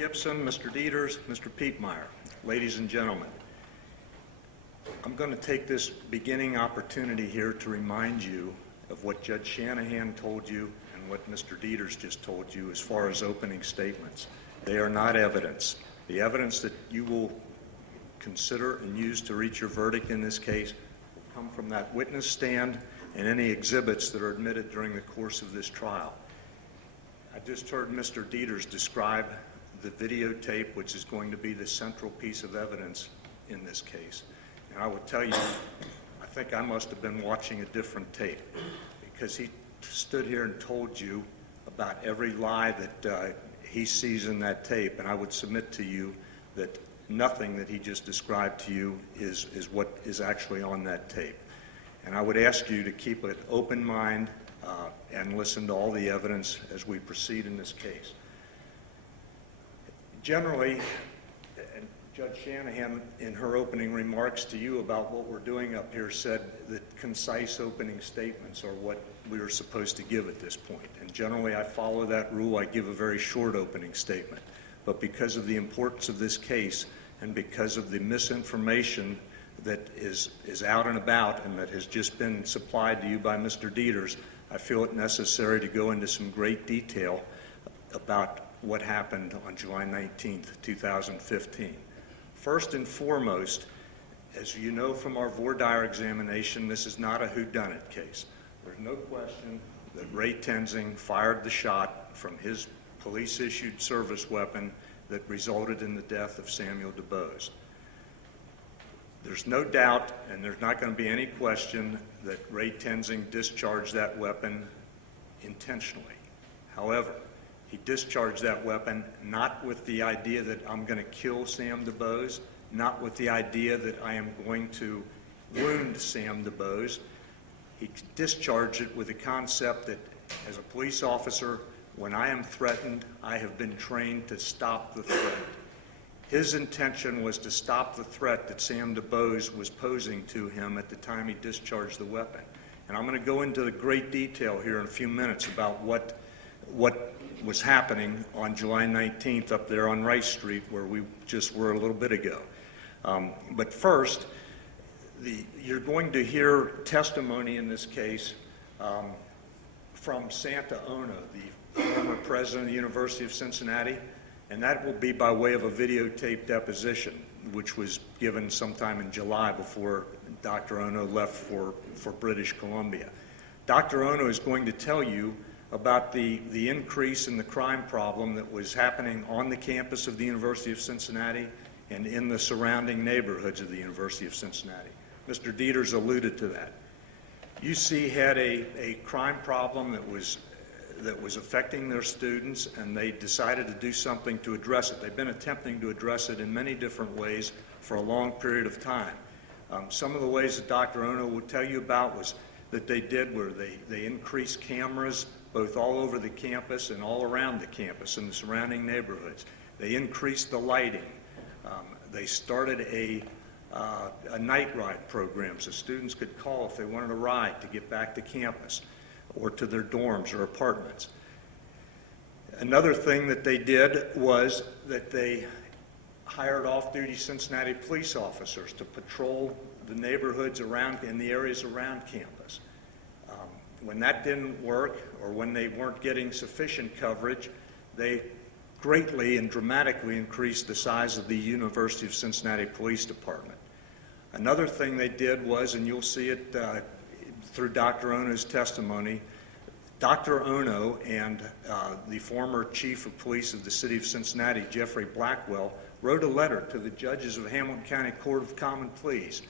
Gibson, Mr. Dieters, Mr. Pietmeyer, ladies and gentlemen, I'm going to take this beginning opportunity here to remind you of what Judge Shanahan told you and what Mr. Dieters just told you as far as opening statements. They are not evidence. The evidence that you will consider and use to reach your verdict in this case will come from that witness stand and any exhibits that are admitted during the course of this trial. I just heard Mr. Dieters describe the videotape, which is going to be the central piece of evidence in this case. And I would tell you, I think I must have been watching a different tape, because he stood here and told you about every lie that he sees in that tape, and I would submit to you that nothing that he just described to you is what is actually on that tape. And I would ask you to keep an open mind and listen to all the evidence as we proceed in this case. Generally, and Judge Shanahan, in her opening remarks to you about what we're doing up here, said that concise opening statements are what we are supposed to give at this point. And generally, I follow that rule. I give a very short opening statement. But because of the importance of this case and because of the misinformation that is out and about and that has just been supplied to you by Mr. Dieters, I feel it necessary to go into some great detail about what happened on July 19th, 2015. First and foremost, as you know from our voir dire examination, this is not a whodunit case. There's no question that Ray Tenzing fired the shot from his police-issued service weapon that resulted in the death of Samuel DuBose. There's no doubt, and there's not going to be any question, that Ray Tenzing discharged that weapon intentionally. However, he discharged that weapon not with the idea that I'm going to kill Sam DuBose, not with the idea that I am going to wound Sam DuBose. He discharged it with the concept that as a police officer, when I am threatened, I have been trained to stop the threat. His intention was to stop the threat that Sam DuBose was posing to him at the time he discharged the weapon. And I'm going to go into the great detail here in a few minutes about what was happening on July 19th up there on Rice Street, where we just were a little bit ago. But first, you're going to hear testimony in this case from Santa Ono, the former president of the University of Cincinnati, and that will be by way of a videotape deposition, which was given sometime in July before Dr. Ono left for British Columbia. Dr. Ono is going to tell you about the increase in the crime problem that was happening on the campus of the University of Cincinnati and in the surrounding neighborhoods of the University of Cincinnati. Mr. Dieters alluded to that. UC had a crime problem that was affecting their students, and they decided to do something to address it. They've been attempting to address it in many different ways for a long period of time. Some of the ways that Dr. Ono would tell you about was that they did were they increased cameras both all over the campus and all around the campus and the surrounding neighborhoods. They increased the lighting. They started a night ride program so students could call if they wanted a ride to get back to campus or to their dorms or apartments. Another thing that they did was that they hired off-duty Cincinnati police officers to patrol the neighborhoods around in the areas around campus. When that didn't work, or when they weren't getting sufficient coverage, they greatly and dramatically increased the size of the University of Cincinnati Police Department. Another thing they did was, and you'll see it through Dr. Ono's testimony, Dr. Ono and the former chief of police of the city of Cincinnati, Jeffrey Blackwell, wrote a letter to the judges of Hamilton County Court of Common Pleas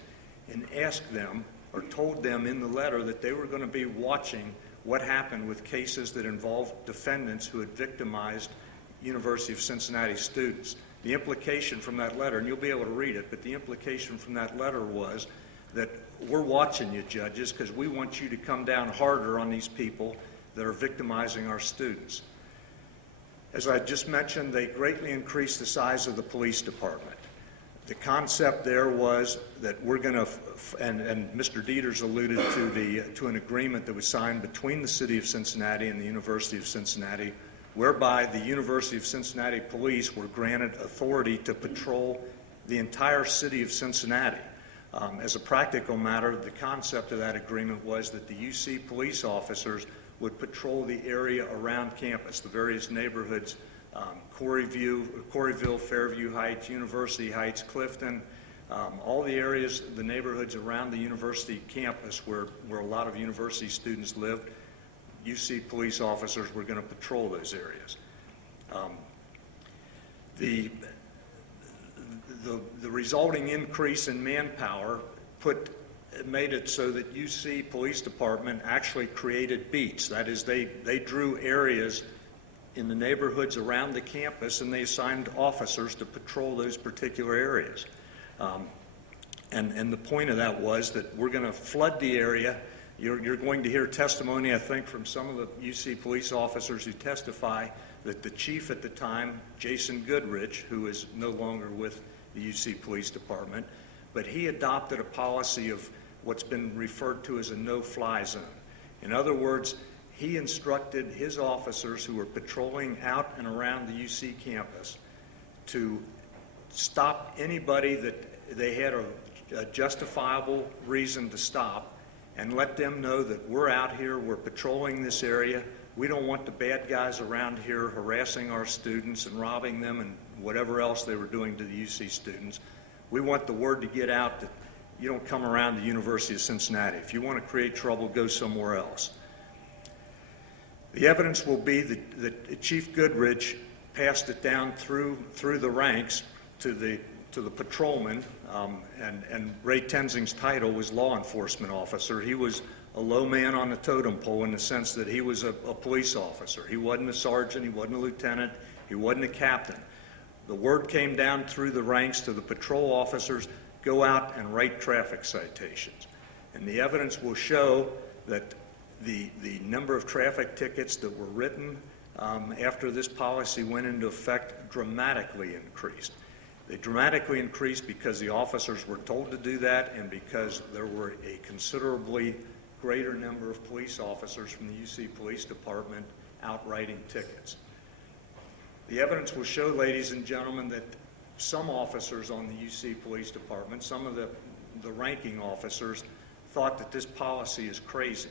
and asked them, or told them in the letter, that they were going to be watching what happened with cases that involved defendants who had victimized University of Cincinnati students. The implication from that letter, and you'll be able to read it, but the implication from that letter was that we're watching you, judges, because we want you to come down harder on these people that are victimizing our students. As I just mentioned, they greatly increased the size of the police department. The concept there was that we're going to, and Mr. Dieters alluded to an agreement that was signed between the City of Cincinnati and the University of Cincinnati whereby the University of Cincinnati police were granted authority to patrol the entire city of Cincinnati. As a practical matter, the concept of that agreement was that the UC police officers would patrol the area around campus, the various neighborhoods, Coreyville, Fairview Heights, University Heights, Clifton, all the areas, the neighborhoods around the university campus where a lot of university students lived. UC police officers were going to patrol those areas. The resulting increase in manpower made it so that UC Police Department actually created beats. That is, they drew areas in the neighborhoods around the campus, and they assigned officers to patrol those particular areas. And the point of that was that we're going to flood the area. You're going to hear testimony, I think, from some of the UC police officers who testify that the chief at the time, Jason Goodrich, who is no longer with the UC Police Department, but he adopted a policy of what's been referred to as a no-fly zone. In other words, he instructed his officers who were patrolling out and around the UC campus to stop anybody that they had a justifiable reason to stop, and let them know that we're out here, we're patrolling this area. We don't want the bad guys around here harassing our students and robbing them and whatever else they were doing to the UC students. We want the word to get out that you don't come around the University of Cincinnati. If you want to create trouble, go somewhere else. The evidence will be that Chief Goodrich passed it down through the ranks to the patrolman, and Ray Tenzing's title was law enforcement officer. He was a low man on the totem pole in the sense that he was a police officer. He wasn't a sergeant, he wasn't a lieutenant, he wasn't a captain. The word came down through the ranks to the patrol officers, go out and write traffic citations. And the evidence will show that the number of traffic tickets that were written after this policy went into effect dramatically increased. They dramatically increased because the officers were told to do that and because there were a considerably greater number of police officers from the UC Police Department out writing tickets. The evidence will show, ladies and gentlemen, that some officers on the UC Police Department, some of the ranking officers, thought that this policy is crazy,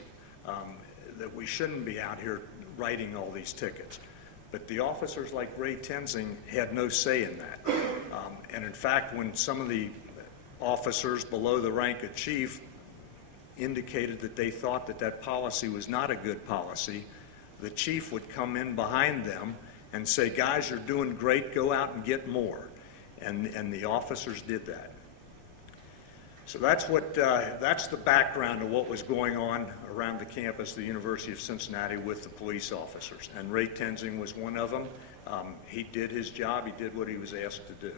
that we shouldn't be out here writing all these tickets. But the officers like Ray Tenzing had no say in that. And in fact, when some of the officers below the rank of chief indicated that they thought that that policy was not a good policy, the chief would come in behind them and say, guys, you're doing great, go out and get more. And the officers did that. So that's the background of what was going on around the campus of the University of Cincinnati with the police officers. And Ray Tenzing was one of them. He did his job. He did what he was asked to do.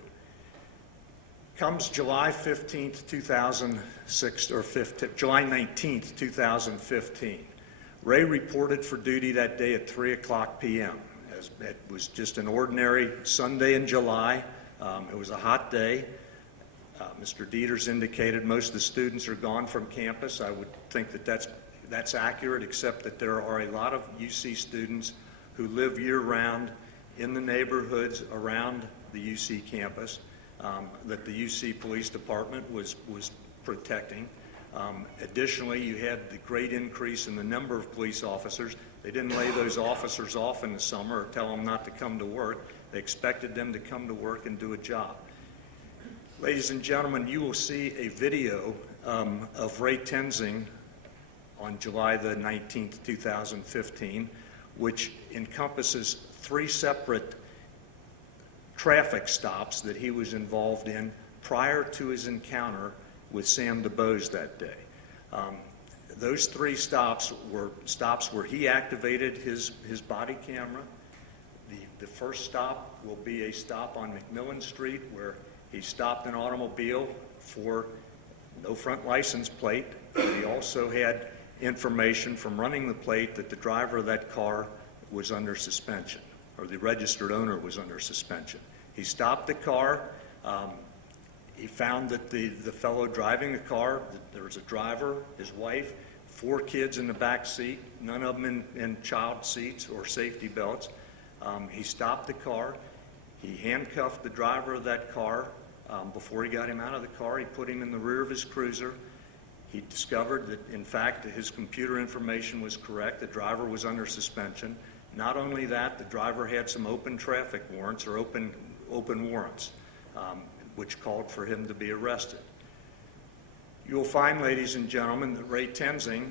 Comes July 15th, 2006, or July 19th, 2015. Ray reported for duty that day at 3:00 p.m. It was just an ordinary Sunday in July. It was a hot day. Mr. Dieters indicated most of the students are gone from campus. I would think that that's accurate, except that there are a lot of UC students who live year-round in the neighborhoods around the UC campus that the UC Police Department was protecting. Additionally, you had the great increase in the number of police officers. They didn't lay those officers off in the summer or tell them not to come to work. They expected them to come to work and do a job. Ladies and gentlemen, you will see a video of Ray Tenzing on July the 19th, 2015, which encompasses 3 separate traffic stops that he was involved in prior to his encounter with Sam DuBose that day. Those 3 stops were stops where he activated his body camera. The first stop will be a stop on McMillan Street where he stopped an automobile for no front license plate. He also had information from running the plate that the driver of that car was under suspension, or the registered owner was under suspension. He stopped the car. He found that the fellow driving the car, there was a driver, his wife, 4 kids in the back seat, none of them in child seats or safety belts. He stopped the car. He handcuffed the driver of that car. Before he got him out of the car, he put him in the rear of his cruiser. He discovered that, in fact, his computer information was correct. The driver was under suspension. Not only that, the driver had some open traffic warrants or open warrants, which called for him to be arrested. You'll find, ladies and gentlemen, that Ray Tenzing,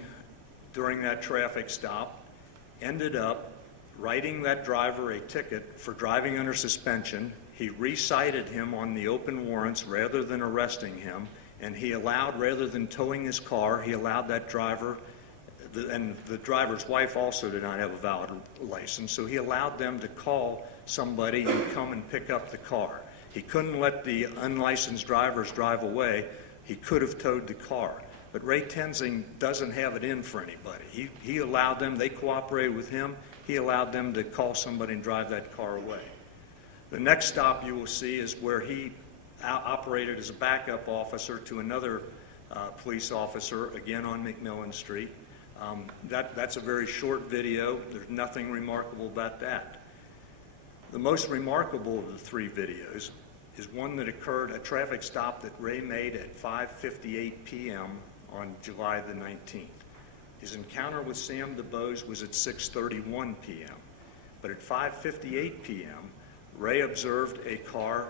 during that traffic stop, ended up writing that driver a ticket for driving under suspension. He recited him on the open warrants rather than arresting him, and he allowed, rather than towing his car, he allowed that driver, and the driver's wife also did not have a valid license, so he allowed them to call somebody and come and pick up the car. He couldn't let the unlicensed drivers drive away. He could have towed the car. But Ray Tenzing doesn't have it in for anybody. He allowed them, they cooperated with him, he allowed them to call somebody and drive that car away. The next stop you will see is where he operated as a backup officer to another police officer, again on McMillan Street. That's a very short video. There's nothing remarkable about that. The most remarkable of the three videos is one that occurred, a traffic stop that Ray made at 5:58 p.m. on July the 19th. His encounter with Sam DuBose was at 6:31 p.m. But at 5:58 p.m., Ray observed a car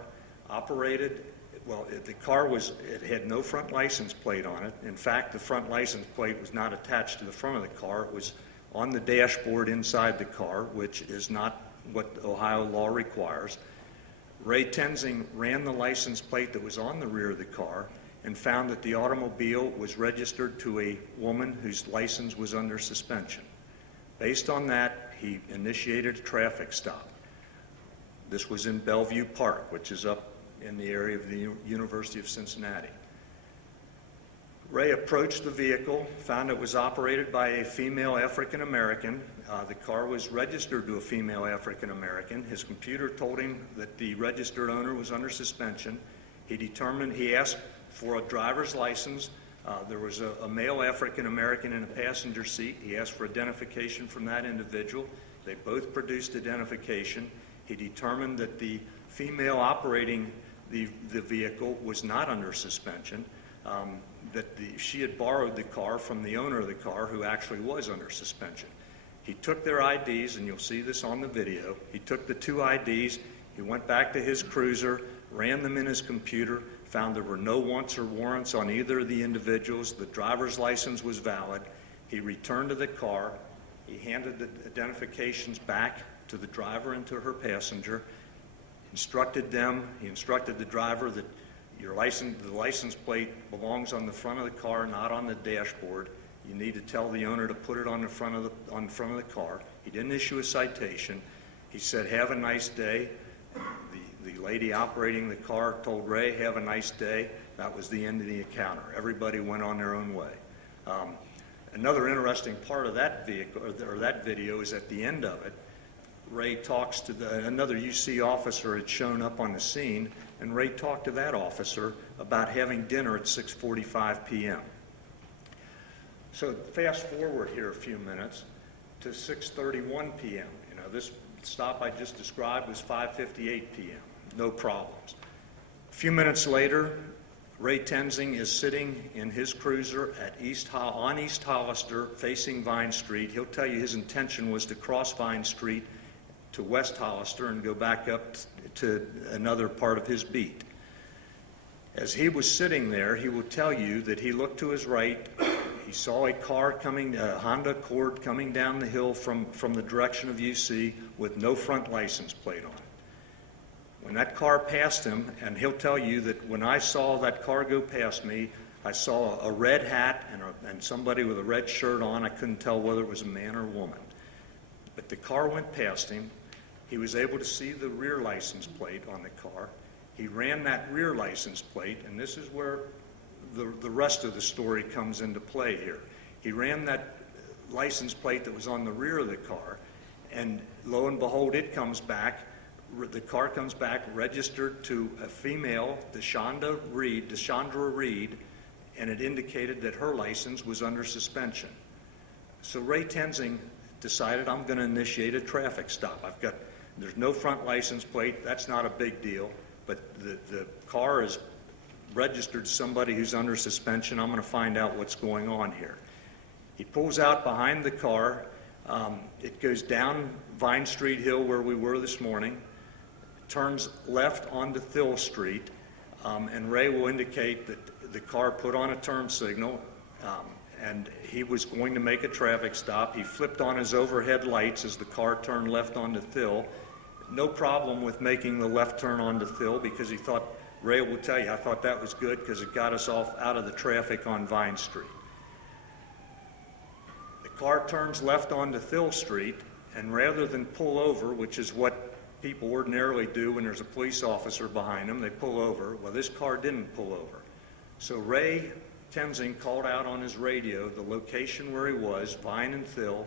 operated, well, it had no front license plate on it. In fact, the front license plate was not attached to the front of the car. It was on the dashboard inside the car, which is not what Ohio law requires. Ray Tenzing ran the license plate that was on the rear of the car and found that the automobile was registered to a woman whose license was under suspension. Based on that, he initiated a traffic stop. This was in Bellevue Park, which is up in the area of the University of Cincinnati. Ray approached the vehicle, found it was operated by a female African American. The car was registered to a female African American. His computer told him that the registered owner was under suspension. He asked for a driver's license. There was a male African American in a passenger seat. He asked for identification from that individual. They both produced identification. He determined that the female operating the vehicle was not under suspension, that she had borrowed the car from the owner of the car, who actually was under suspension. He took their IDs, and you'll see this on the video. He took the two IDs, he went back to his cruiser, ran them in his computer, found there were no wants or warrants on either of the individuals. The driver's license was valid. He returned to the car. He handed the identifications back to the driver and to her passenger, he instructed the driver that the license plate belongs on the front of the car, not on the dashboard. You need to tell the owner to put it on the front of the car. He didn't issue a citation. He said, "Have a nice day." The lady operating the car told Ray, "Have a nice day." That was the end of the encounter. Everybody went on their own way. Another interesting part of that video is at the end of it. Ray talks to another UC officer had shown up on the scene, and Ray talked to that officer about having dinner at 6:45 p.m. So fast forward here a few minutes to 6:31 p.m. This stop I just described was 5:58 p.m. No problems. A few minutes later, Ray Tenzing is sitting in his cruiser on East Hollister facing Vine Street. He'll tell you his intention was to cross Vine Street to West Hollister and go back up to another part of his beat. As he was sitting there, he will tell you that he looked to his right. He saw a car coming, a Honda Accord coming down the hill from the direction of UC with no front license plate on it. When that car passed him, and he'll tell you that when I saw that car go past me, I saw a red hat and somebody with a red shirt on. I couldn't tell whether it was a man or a woman. But the car went past him. He was able to see the rear license plate on the car. He ran that rear license plate, and this is where the rest of the story comes into play here. He ran that license plate that was on the rear of the car, and lo and behold, it comes back. The car comes back registered to a female, Deshandra Reed, and it indicated that her license was under suspension. So Ray Tenzing decided, I'm going to initiate a traffic stop. I've got There's no front license plate. That's not a big deal. But the car is registered to somebody who's under suspension. I'm going to find out what's going on here. He pulls out behind the car. It goes down Vine Street Hill where we were this morning, turns left onto Thill Street, and Ray will indicate that the car put on a turn signal, and he was going to make a traffic stop. He flipped on his overhead lights as the car turned left onto Thill. No problem with making the left turn onto Thill because he thought, Ray will tell you, I thought that was good because it got us off out of the traffic on Vine Street. The car turns left onto Thill Street, and rather than pull over, which is what people ordinarily do when there's a police officer behind them, they pull over. Well, this car didn't pull over. So Ray Tenzing called out on his radio the location where he was, Vine and Thill.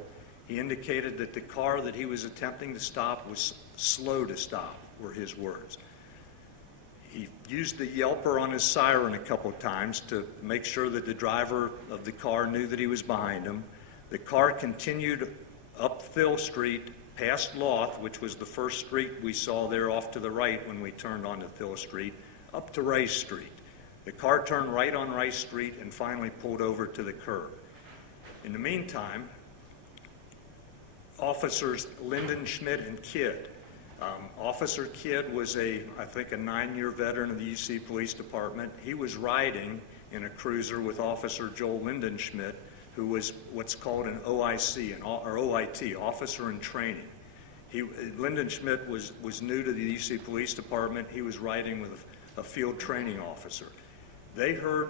He indicated that the car that he was attempting to stop was slow to stop, were his words. He used the yelper on his siren a couple times to make sure that the driver of the car knew that he was behind him. The car continued up Thill Street, past Loth, which was the first street we saw there off to the right when we turned onto Thill Street, up to Rice Street. The car turned right on Rice Street and finally pulled over to the curb. In the meantime, Officers Linden, Schmidt, and Kidd. Officer Kidd was I think a 9-year veteran of the UC Police Department. He was riding in a cruiser with Officer Joel Lindenschmidt, who was what's called an OIC, or OIT, Officer in Training. Lindenschmidt was new to the UC Police Department. He was riding with a field training officer. They heard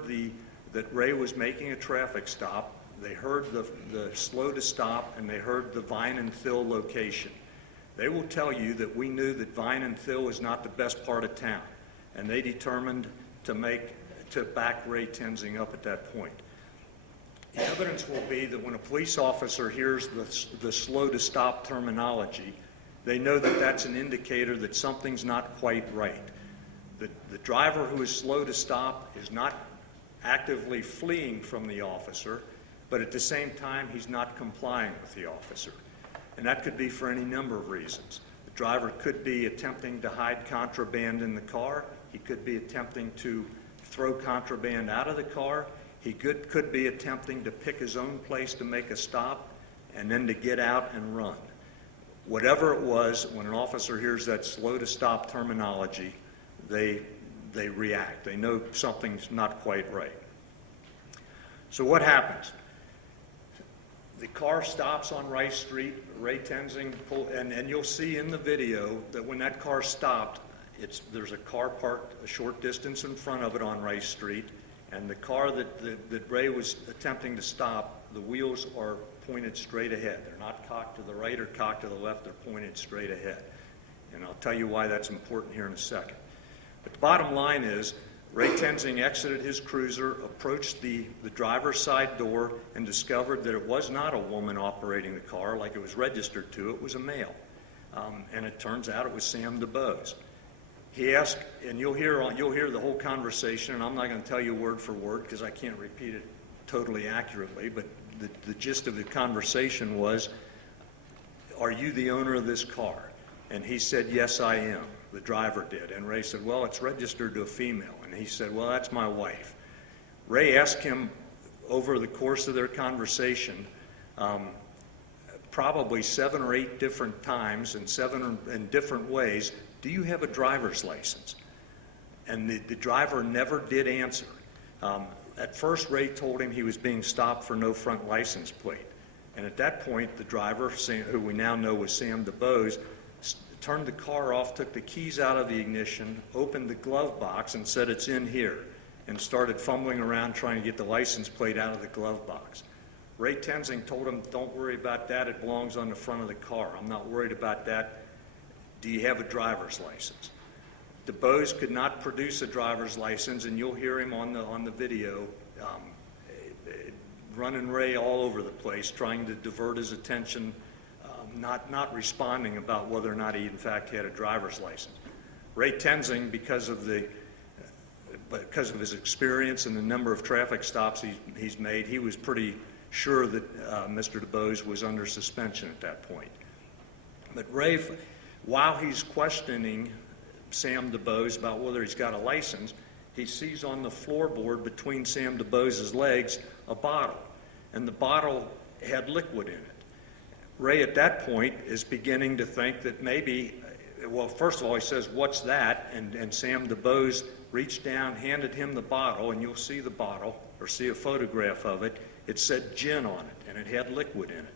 that Ray was making a traffic stop. They heard the slow to stop, and they heard the Vine and Thill location. They will tell you that we knew that Vine and Thill is not the best part of town, and they determined to back Ray Tenzing up at that point. The evidence will be that when a police officer hears the slow to stop terminology, they know that that's an indicator that something's not quite right. The driver who is slow to stop is not actively fleeing from the officer, but at the same time, he's not complying with the officer. And that could be for any number of reasons. The driver could be attempting to hide contraband in the car. He could be attempting to throw contraband out of the car. He could be attempting to pick his own place to make a stop and then to get out and run. Whatever it was, when an officer hears that slow to stop terminology, they react. They know something's not quite right. So what happens? The car stops on Rice Street. Ray Tenzing and you'll see in the video that when that car stopped, there's a car parked a short distance in front of it on Rice Street, and the car that Ray was attempting to stop, the wheels are pointed straight ahead. They're not cocked to the right or cocked to the left. They're pointed straight ahead. And I'll tell you why that's important here in a second. But the bottom line is, Ray Tenzing exited his cruiser, approached the driver's side door, and discovered that it was not a woman operating the car like it was registered to. It was a male. And it turns out it was Sam DuBose. He asked, and you'll hear the whole conversation, and I'm not going to tell you word for word because I can't repeat it totally accurately, but the gist of the conversation was, are you the owner of this car? And he said, yes, I am. The driver did. And Ray said, well, it's registered to a female. And he said, well, that's my wife. Ray asked him over the course of their conversation, probably 7 or 8 different times in different ways, do you have a driver's license? And the driver never did answer. At first, Ray told him he was being stopped for no front license plate. And at that point, the driver, who we now know was Sam DuBose, turned the car off, took the keys out of the ignition, opened the glove box and said, it's in here, and started fumbling around trying to get the license plate out of the glove box. Ray Tenzing told him, don't worry about that, it belongs on the front of the car. I'm not worried about that. Do you have a driver's license? DuBose could not produce a driver's license, and you'll hear him on the video running Ray all over the place, trying to divert his attention, not responding about whether or not he in fact had a driver's license. Ray Tenzing, because of his experience and the number of traffic stops he's made, he was pretty sure that Mr. DuBose was under suspension at that point. But Ray While he's questioning Sam DuBose about whether he's got a license, he sees on the floorboard between Sam DuBose's legs a bottle, and the bottle had liquid in it. Ray at that point is beginning to think that maybe, well, first of all, he says, "What's that?" And Sam DuBose reached down, handed him the bottle, and you'll see the bottle, or see a photograph of it. It said gin on it, and it had liquid in it.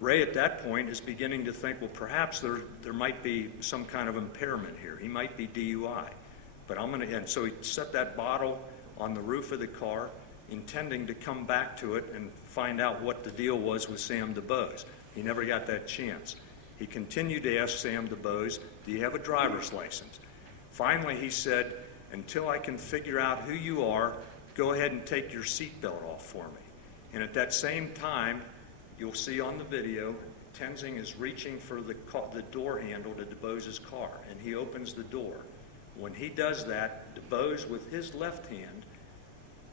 Ray at that point is beginning to think, well, perhaps there might be some kind of impairment here. He might be DUI. But and so he set that bottle on the roof of the car, intending to come back to it and find out what the deal was with Sam DuBose. He never got that chance. He continued to ask Sam DuBose, "Do you have a driver's license?" Finally, he said, "Until I can figure out who you are, go ahead and take your seatbelt off for me." And at that same time, you'll see on the video, Tenzing is reaching for the door handle to DuBose's car, and he opens the door. When he does that, DuBose, with his left hand,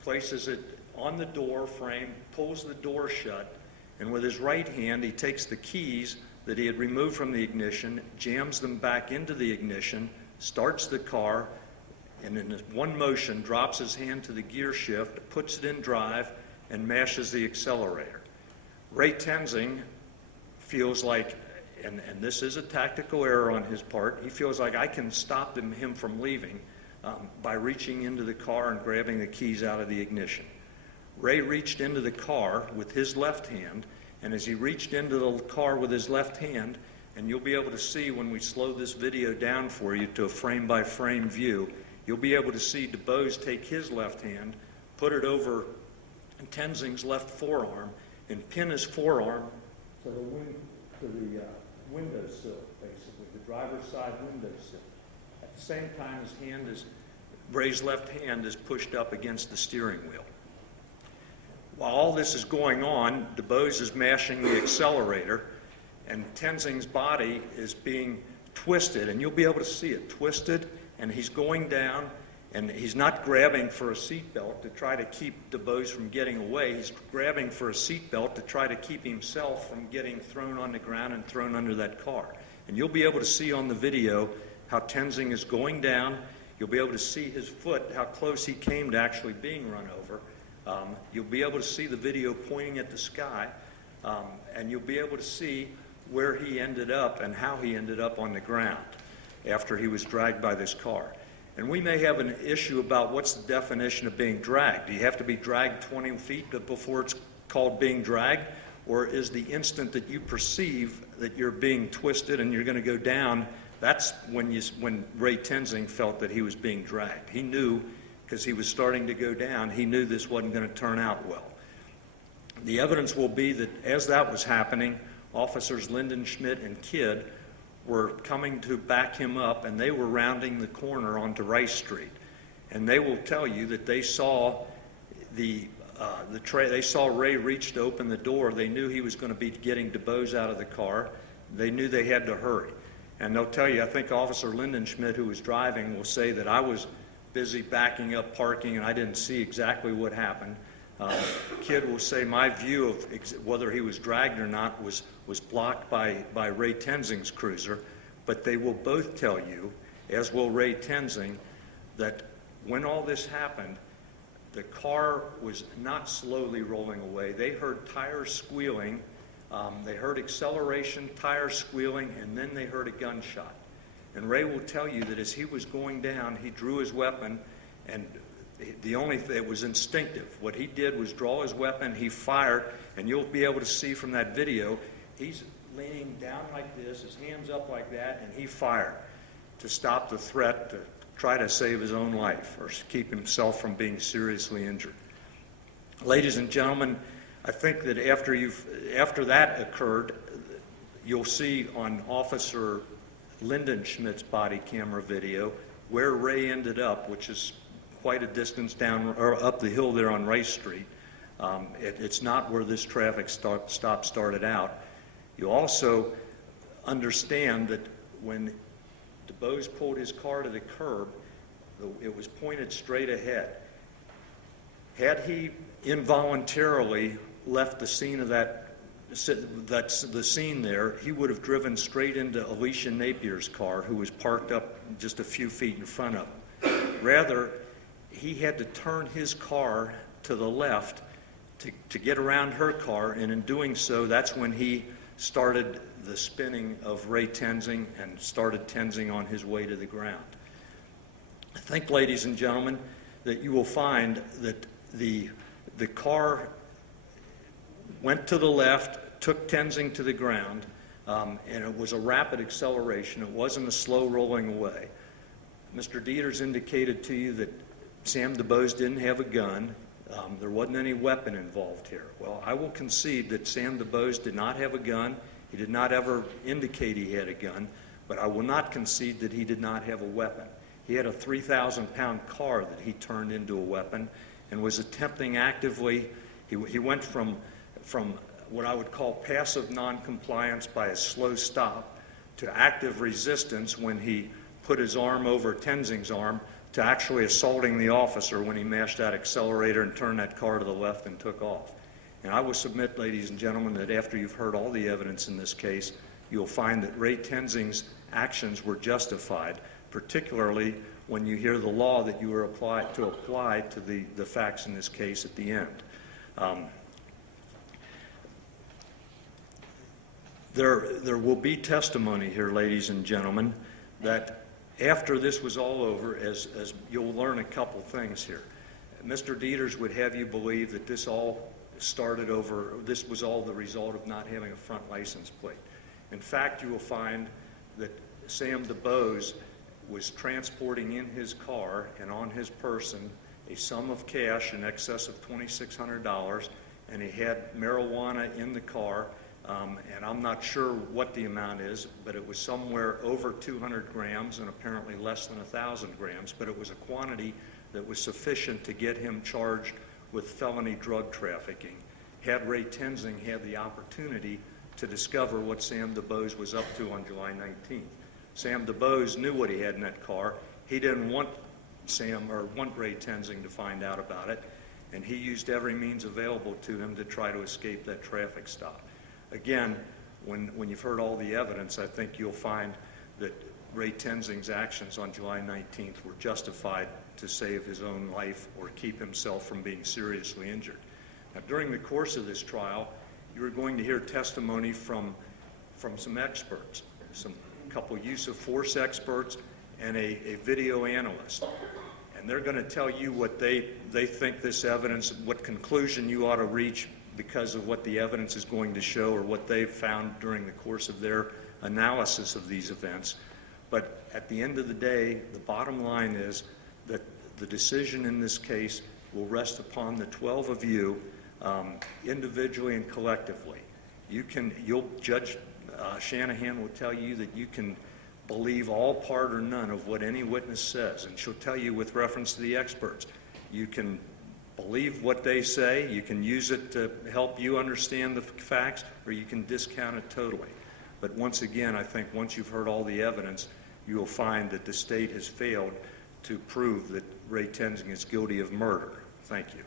places it on the door frame, pulls the door shut, and with his right hand, he takes the keys that he had removed from the ignition, jams them back into the ignition, starts the car, and in one motion, drops his hand to the gear shift, puts it in drive, and mashes the accelerator. Ray Tenzing feels like, and this is a tactical error on his part, he feels like I can stop him from leaving by reaching into the car and grabbing the keys out of the ignition. Ray reached into the car with his left hand, and as he reached into the car with his left hand, and you'll be able to see when we slow this video down for you to a frame-by-frame view, you'll be able to see DuBose take his left hand, put it over Tenzing's left forearm, and pin his forearm to the windowsill, basically, the driver's side windowsill. At the same time, Ray's left hand is pushed up against the steering wheel. While all this is going on, DuBose is mashing the accelerator, and Tenzing's body is being twisted, and you'll be able to see it twisted, and he's going down, and he's not grabbing for a seatbelt to try to keep DuBose from getting away. He's grabbing for a seatbelt to try to keep himself from getting thrown on the ground and thrown under that car. And you'll be able to see on the video how Tenzing is going down. You'll be able to see his foot, how close he came to actually being run over. You'll be able to see the video pointing at the sky, and you'll be able to see where he ended up and how he ended up on the ground after he was dragged by this car. And we may have an issue about what's the definition of being dragged. Do you have to be dragged 20 feet before it's called being dragged? Or is the instant that you perceive that you're being twisted and you're going to go down, that's when Ray Tenzing felt that he was being dragged. He knew, because he was starting to go down, he knew this wasn't going to turn out well. The evidence will be that as that was happening, Officers Linden, Schmidt, and Kidd were coming to back him up, and they were rounding the corner onto Rice Street. And they will tell you that they saw they saw Ray reach to open the door. They knew he was going to be getting DuBose out of the car. They knew they had to hurry. And they'll tell you, I think Officer Linden Schmidt, who was driving, will say that I was busy backing up, parking, and I didn't see exactly what happened. Kidd will say my view of whether he was dragged or not was blocked by Ray Tenzing's cruiser, but they will both tell you, as will Ray Tenzing, that when all this happened, the car was not slowly rolling away. They heard tires squealing, they heard acceleration, tires squealing, and then they heard a gunshot. And Ray will tell you that as he was going down, he drew his weapon, and it was instinctive. What he did was draw his weapon, he fired, and you'll be able to see from that video, he's leaning down like this, his hands up like that, and he fired to stop the threat to try to save his own life or keep himself from being seriously injured. Ladies and gentlemen, I think that after that occurred, you'll see on Officer Linden Schmidt's body camera video where Ray ended up, which is quite a distance down or up the hill there on Rice Street. It's not where this traffic stop started out. You also understand that when DuBose pulled his car to the curb, it was pointed straight ahead. Had he involuntarily left the scene of that that's the scene there, he would have driven straight into Alicia Napier's car, who was parked up just a few feet in front of him. Rather, he had to turn his car to the left to get around her car, and in doing so, that's when he started the spinning of Ray Tenzing and started Tenzing on his way to the ground. I think, ladies and gentlemen, that you will find that the car went to the left, took Tenzing to the ground, and it was a rapid acceleration. It wasn't a slow rolling away. Mr. Dieters indicated to you that Sam DuBose didn't have a gun. There wasn't any weapon involved here. Well, I will concede that Sam DuBose did not have a gun. He did not ever indicate he had a gun, but I will not concede that he did not have a weapon. He had a 3,000-pound car that he turned into a weapon and was attempting actively. He went from what I would call passive noncompliance by a slow stop to active resistance when he put his arm over Tenzing's arm to actually assaulting the officer when he mashed that accelerator and turned that car to the left and took off. And I will submit, ladies and gentlemen, that after you've heard all the evidence in this case, you'll find that Ray Tenzing's actions were justified, particularly when you hear the law that you were apply to the facts in this case at the end. There will be testimony here, ladies and gentlemen, that after this was all over, as you'll learn a couple things here. Mr. Dieters would have you believe that this all started over, this was all the result of not having a front license plate. In fact, you will find that Sam DuBose was transporting in his car and on his person a sum of cash in excess of $2,600, and he had marijuana in the car, and I'm not sure what the amount is, but it was somewhere over 200 grams and apparently less than 1,000 grams, but it was a quantity that was sufficient to get him charged with felony drug trafficking. Had Ray Tenzing had the opportunity to discover what Sam DuBose was up to on July 19th. Sam DuBose knew what he had in that car. He didn't want Ray Tenzing to find out about it, and he used every means available to him to try to escape that traffic stop. Again, when you've heard all the evidence, I think you'll find that Ray Tenzing's actions on July 19th were justified to save his own life or keep himself from being seriously injured. Now, during the course of this trial, you are going to hear testimony from some experts, a couple use of force experts and a video analyst. And they're going to tell you what they think this evidence, what conclusion you ought to reach because of what the evidence is going to show or what they've found during the course of their analysis of these events. But at the end of the day, the bottom line is that the decision in this case will rest upon the 12 of you individually and collectively. Judge Shanahan will tell you that you can believe all part or none of what any witness says, and she'll tell you with reference to the experts. You can believe what they say, you can use it to help you understand the facts, or you can discount it totally. But once again, I think once you've heard all the evidence, you will find that the state has failed to prove that Ray Tenzing is guilty of murder. Thank you.